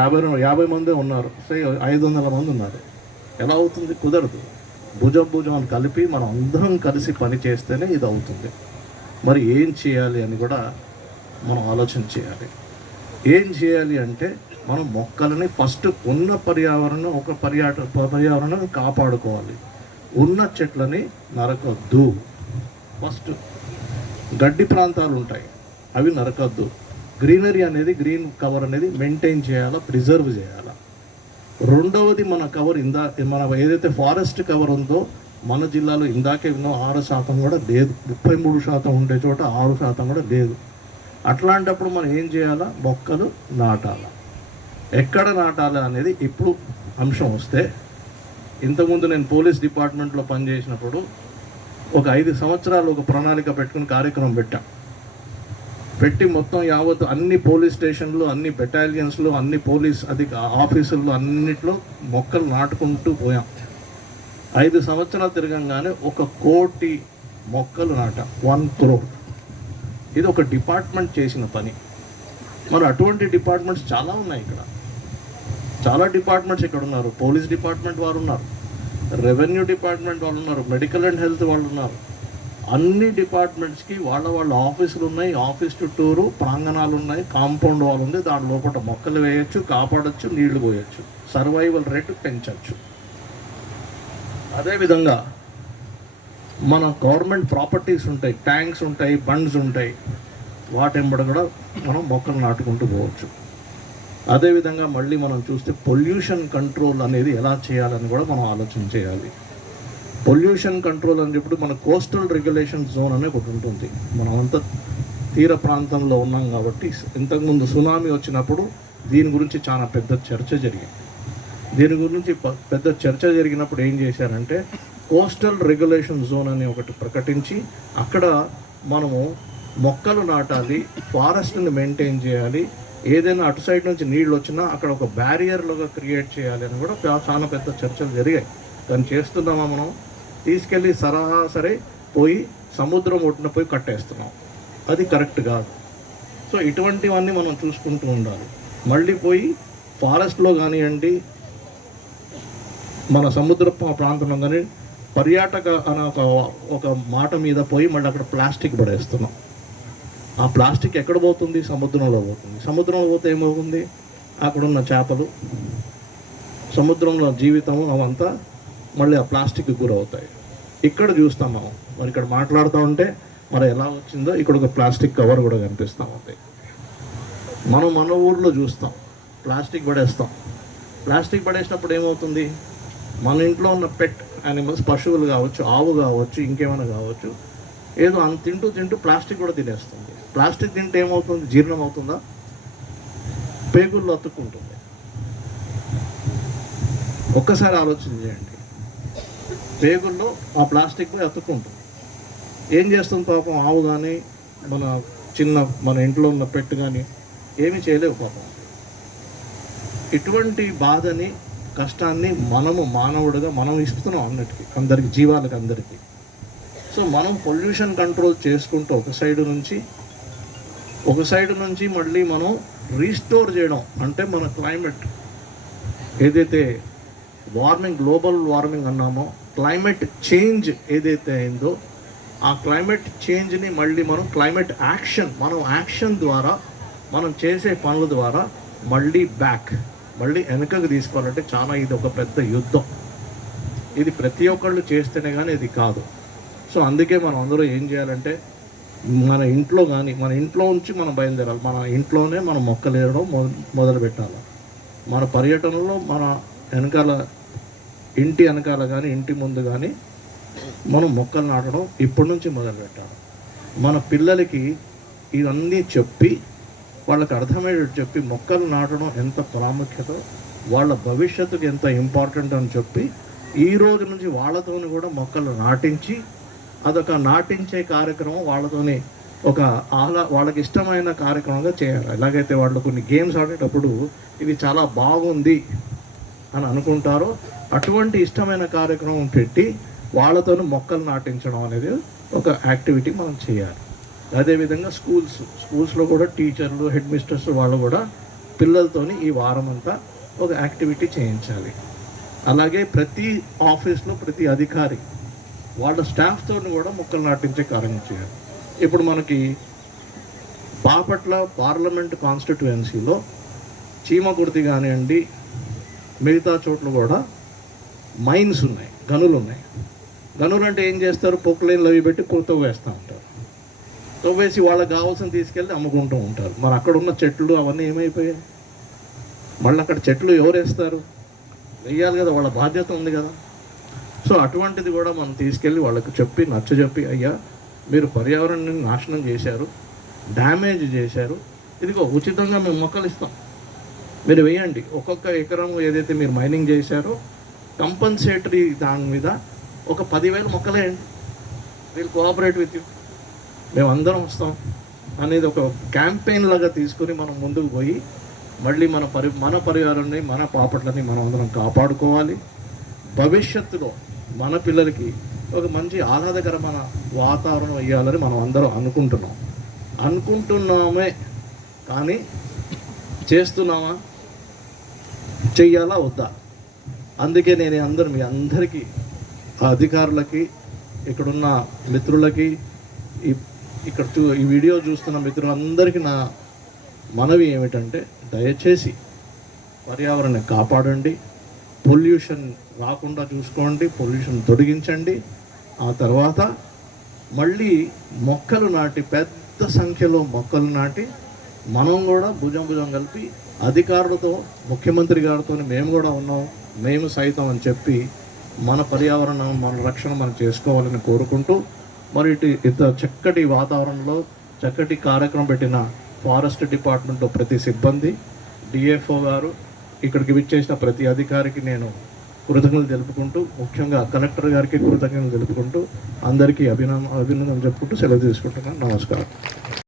యాభై యాభై మంది ఉన్నారు. సే ఐదు వందల మంది ఉన్నారు. ఎలా అవుతుంది? కుదరదు. భుజం భుజం కలిపి మనం అందరం కలిసి పని చేస్తేనే ఇది అవుతుంది. మరి ఏం చేయాలి అని కూడా మనం ఆలోచన చేయాలి. ఏం చేయాలి అంటే మనం మొక్కలని ఫస్ట్ ఉన్న పర్యావరణం ఒక పర్యాట పర్యావరణం కాపాడుకోవాలి. ఉన్న చెట్లని నరకొద్దు. ఫస్ట్ గడ్డి ప్రాంతాలు ఉంటాయి అవి నరకొద్దు. గ్రీనరీ అనేది గ్రీన్ కవర్ అనేది మెయింటైన్ చేయాలా ప్రిజర్వ్ చేయాలా? రెండవది మన కవర్ ఇందా మన ఏదైతే ఫారెస్ట్ కవర్ ఉందో మన జిల్లాలో ఇందాకే ఉన్నో ఆరు శాతం కూడా లేదు. ముప్పై మూడు శాతం ఉండే చోట ఆరు శాతం కూడా లేదు. అట్లాంటప్పుడు మనం ఏం చేయాలా? మొక్కలు నాటాల. ఎక్కడ నాటాలి అనేది ఇప్పుడు అంశం వస్తే ఇంతకుముందు నేను పోలీస్ డిపార్ట్మెంట్లో పనిచేసినప్పుడు ఒక ఐదు సంవత్సరాలు ఒక ప్రణాళిక పెట్టుకుని కార్యక్రమం పెట్టాను పెట్టి మొత్తం యావత్ అన్ని పోలీస్ స్టేషన్లు అన్ని బెటాలియన్స్లో అన్ని పోలీస్ అధిక ఆఫీసుల్లో అన్నిట్లో మొక్కలు నాటుకుంటూ పోయాం. ఐదు సంవత్సరాలు తిరగంగానే ఒక కోటి మొక్కలు నాట. One crore. ఇది ఒక డిపార్ట్మెంట్ చేసిన పని. మరి అటువంటి డిపార్ట్మెంట్స్ చాలా ఉన్నాయి ఇక్కడ. చాలా డిపార్ట్మెంట్స్ ఇక్కడ ఉన్నారు. పోలీస్ డిపార్ట్మెంట్ వారు ఉన్నారు. రెవెన్యూ డిపార్ట్మెంట్ వాళ్ళు ఉన్నారు. మెడికల్ అండ్ హెల్త్ వాళ్ళు ఉన్నారు. అన్ని డిపార్ట్మెంట్స్కి వాళ్ళ వాళ్ళ ఆఫీసులు ఉన్నాయి ఆఫీస్ చుట్టూరు ప్రాంగణాలు ఉన్నాయి కాంపౌండ్ వాల్ ఉంది. దాని లోపల మొక్కలు వేయచ్చు కాపాడొచ్చు నీళ్ళు పోయచ్చు. సర్వైవల్ రేటు పెంచవచ్చు అదేవిధంగా మన గవర్నమెంట్ ప్రాపర్టీస్ ఉంటాయి ట్యాంక్స్ ఉంటాయి బండ్స్ ఉంటాయి. వాటెంబడి కూడా మనం మొక్కలు నాటుకుంటూ పోవచ్చు. అదేవిధంగా మళ్ళీ మనం చూస్తే పొల్యూషన్ కంట్రోల్ అనేది ఎలా చేయాలని కూడా మనం ఆలోచన చేయాలి. పొల్యూషన్ కంట్రోల్ అని చెప్పి మన కోస్టల్ రెగ్యులేషన్ జోన్ అనే ఒకటి ఉంటుంది. మనం అంతా తీర ప్రాంతంలో ఉన్నాం కాబట్టి ఇంతకుముందు సునామీ వచ్చినప్పుడు దీని గురించి చాలా పెద్ద చర్చ జరిగింది. దీని గురించి ప- పెద్ద చర్చ జరిగినప్పుడు ఏం చేశారంటే కోస్టల్ రెగ్యులేషన్ జోన్ అని ఒకటి ప్రకటించి అక్కడ మనము మొక్కలు నాటాలి ఫారెస్ట్ని మెయింటైన్ చేయాలి ఏదైనా అటు సైడ్ నుంచి నీళ్ళు వచ్చినా అక్కడ ఒక బ్యారియర్లుగా క్రియేట్ చేయాలి అని కూడా చాలా పెద్ద చర్చలు జరిగాయి. దాన్ని చేస్తున్నామా మనం? తీసుకెళ్ళి సరహా సరే పోయి సముద్రం ఒడ్డున పోయి కట్టేస్తున్నాం. అది కరెక్ట్ కాదు. సో ఇటువంటివన్నీ మనం చూసుకుంటూ ఉండాలి. మళ్ళీ పోయి ఫారెస్ట్లో కానివ్వండి మన సముద్ర ప్రాంతంలో కానీ పర్యాటక అనే ఒక ఒక మాట మీద పోయి మళ్ళీ అక్కడ ప్లాస్టిక్ పడేస్తున్నాం. ఆ ప్లాస్టిక్ ఎక్కడ పోతుంది? సముద్రంలో పోతుంది. సముద్రంలో పోతే ఏమవుతుంది? అక్కడున్న చేపలు సముద్రంలో జీవితం అవంతా మళ్ళీ ఆ ప్లాస్టిక్ గురవుతాయి. ఇక్కడ చూస్తాం మనం. మరి ఇక్కడ మాట్లాడుతూ ఉంటే మరి ఎలా వచ్చిందో ఇక్కడ ఒక ప్లాస్టిక్ కవర్ కూడా కనిపిస్తూ ఉంది. మనం మన ఊర్లో చూస్తాం. ప్లాస్టిక్ పడేస్తాం. ప్లాస్టిక్ పడేసినప్పుడు ఏమవుతుంది? మన ఇంట్లో ఉన్న పెట్ యానిమల్స్ పశువులు కావచ్చు ఆవు కావచ్చు ఇంకేమైనా కావచ్చు ఏదో అంత తింటూ తింటూ ప్లాస్టిక్ కూడా తినేస్తుంది. ప్లాస్టిక్ తింటే ఏమవుతుంది? జీర్ణం అవుతుందా? పేగుల్లో అతుక్కుంటుంది. ఒక్కసారి ఆలోచన చేయండి. పేగుల్లో ఆ ప్లాస్టిక్ పోయి అతుక్కుంటుంది ఏం చేస్తుంది పాపం? ఆవు కానీ మన చిన్న మన ఇంట్లో ఉన్న పెట్టు కానీ ఏమీ చేయలేవు పాపం ఇటువంటి బాధని కష్టాన్ని మనము మానవుడిగా మనం ఇస్తున్నాం అన్నిటికీ అందరికి జీవాలకు అందరికీ. సో మనం పొల్యూషన్ కంట్రోల్ చేసుకుంటూ ఒక సైడు నుంచి ఒక సైడ్ నుంచి మళ్ళీ మనం రీస్టోర్ చేయడం అంటే మన క్లైమేట్. ఏదైతే వార్మింగ్ గ్లోబల్ వార్మింగ్ అన్నామో క్లైమేట్ చేంజ్ ఏదైతే అయిందో ఆ క్లైమేట్ చేంజ్ని మళ్ళీ మనం క్లైమేట్ యాక్షన్ మనం యాక్షన్ ద్వారా మనం చేసే పనుల ద్వారా మళ్ళీ బ్యాక్ మళ్ళీ వెనకకు తీసుకోవాలంటే చాలా ఇది ఒక పెద్ద యుద్ధం. ఇది ప్రతి ఒక్కళ్ళు చేస్తేనే కానీ ఇది కాదు. సో అందుకే మనం అందరూ ఏం చేయాలంటే మన ఇంట్లో కానీ మన ఇంట్లో నుంచి మనం బయలుదేరాలి. మన ఇంట్లోనే మనం మొక్కలు వేయడం మొదలు పెట్టాలి మన పర్యటనలో మన వెనకాల ఇంటి వెనకాల కానీ ఇంటి ముందు కానీ మనం మొక్కలు నాటడం ఇప్పటి నుంచి మొదలు పెట్టాలి మన పిల్లలకి ఇవన్నీ చెప్పి వాళ్ళకి అర్థమయ్యేటట్టు చెప్పి మొక్కలు నాటడం ఎంత ప్రాముఖ్యత వాళ్ళ భవిష్యత్తుకి ఎంత ఇంపార్టెంట్ అని చెప్పి ఈ రోజు నుంచి వాళ్ళతోని కూడా మొక్కలు నాటించి అదొక నాటించే కార్యక్రమం వాళ్ళతోని ఒక ఆహ్లా వాళ్ళకి ఇష్టమైన కార్యక్రమంగా చేయాలి. ఎలాగైతే వాళ్ళు కొన్ని గేమ్స్ ఆడేటప్పుడు ఇది చాలా బాగుంది అని అనుకుంటారో అటువంటి ఇష్టమైన కార్యక్రమం పెట్టి వాళ్ళతోని మొక్కలు నాటించడం అనేది ఒక యాక్టివిటీ మనం చేయాలి. అదేవిధంగా స్కూల్స్ స్కూల్స్లో కూడా టీచర్లు హెడ్ మిస్టర్స్ వాళ్ళు కూడా పిల్లలతోని ఈ వారం అంతా ఒక యాక్టివిటీ చేయించాలి. అలాగే ప్రతి ఆఫీస్లో ప్రతి అధికారి వాళ్ళ స్టాఫ్తో కూడా మొక్కలు నాటించే కార్యం చేయాలి. ఇప్పుడు మనకి బాపట్ల పార్లమెంట్ కాన్స్టిట్యుయెన్సీలో చీమకుర్తి కానివ్వండి మిగతా చోట్ల కూడా మైన్స్ ఉన్నాయి గనులు ఉన్నాయి. గనులు అంటే ఏం చేస్తారు? పొక్కులైన్లు అవి పెట్టి కొత్త వేస్తూ ఉంటారు. తవ్వేసి వాళ్ళకి కావాల్సిన తీసుకెళ్ళి అమ్ముకుంటూ ఉంటారు. మరి అక్కడ ఉన్న చెట్లు అవన్నీ ఏమైపోయాయి? మళ్ళీ అక్కడ చెట్లు ఎవరు వేస్తారు వేయాలి కదా వాళ్ళ బాధ్యత ఉంది కదా. సో అటువంటిది కూడా మనం తీసుకెళ్ళి వాళ్ళకి చెప్పి నచ్చ చెప్పి అయ్యా మీరు పర్యావరణాన్ని నాశనం చేశారు డ్యామేజ్ చేశారు. ఇదిగో ఉచితంగా మేము మొక్కలు ఇస్తాం. మీరు వేయండి. ఒక్కొక్క ఎకరం ఏదైతే మీరు మైనింగ్ చేశారో కంపన్సేటరీ దాని మీద ఒక పదివేల మొక్కలేయండి వీళ్ళు కోఆపరేట్ విత్ యూ మేము అందరం వస్తాం అనేది ఒక క్యాంపెయిన్ లాగా తీసుకుని మనం ముందుకు పోయి మళ్ళీ మన పరి మన పరివారాన్ని మన పాపట్లని మనం అందరం కాపాడుకోవాలి. భవిష్యత్తులో మన పిల్లలకి ఒక మంచి ఆహ్లాదకరమైన వాతావరణం ఇవ్వాలని మనం అందరం అనుకుంటున్నాం. అనుకుంటున్నామే కానీ చేస్తున్నామా? చెయ్యాలా వద్దా? అందుకే నేను అందరు మీ అందరికీ ఆ అధికారులకి ఇక్కడున్న మిత్రులకి ఇక్కడ చూ ఈ వీడియో చూస్తున్న మిత్రులందరికీ నా మనవి ఏమిటంటే దయచేసి పర్యావరణాన్ని కాపాడండి పొల్యూషన్ రాకుండా చూసుకోండి పొల్యూషన్ తొలగించండి. ఆ తర్వాత మళ్ళీ మొక్కలు నాటి పెద్ద సంఖ్యలో మొక్కలు నాటి మనం కూడా భుజం భుజం కలిపి అధికారులతో ముఖ్యమంత్రి గారితో మేము కూడా ఉన్నాం మేము సైతం అని చెప్పి మన పర్యావరణం మన రక్షణ మనం చేసుకోవాలని కోరుకుంటూ మరి ఇటు ఇంత చక్కటి వాతావరణంలో చక్కటి కార్యక్రమం పెట్టిన ఫారెస్ట్ డిపార్ట్మెంట్లో ప్రతి సిబ్బంది డిఎఫ్ఓ గారు ఇక్కడికి విచ్చేసిన ప్రతి అధికారికి నేను కృతజ్ఞతలు తెలుపుకుంటూ ముఖ్యంగా కలెక్టర్ గారికి కృతజ్ఞతలు తెలుపుకుంటూ అందరికీ అభినందన అభినందనలు చెప్పుకుంటూ సెలవు తీసుకుంటున్నాను. నమస్కారం.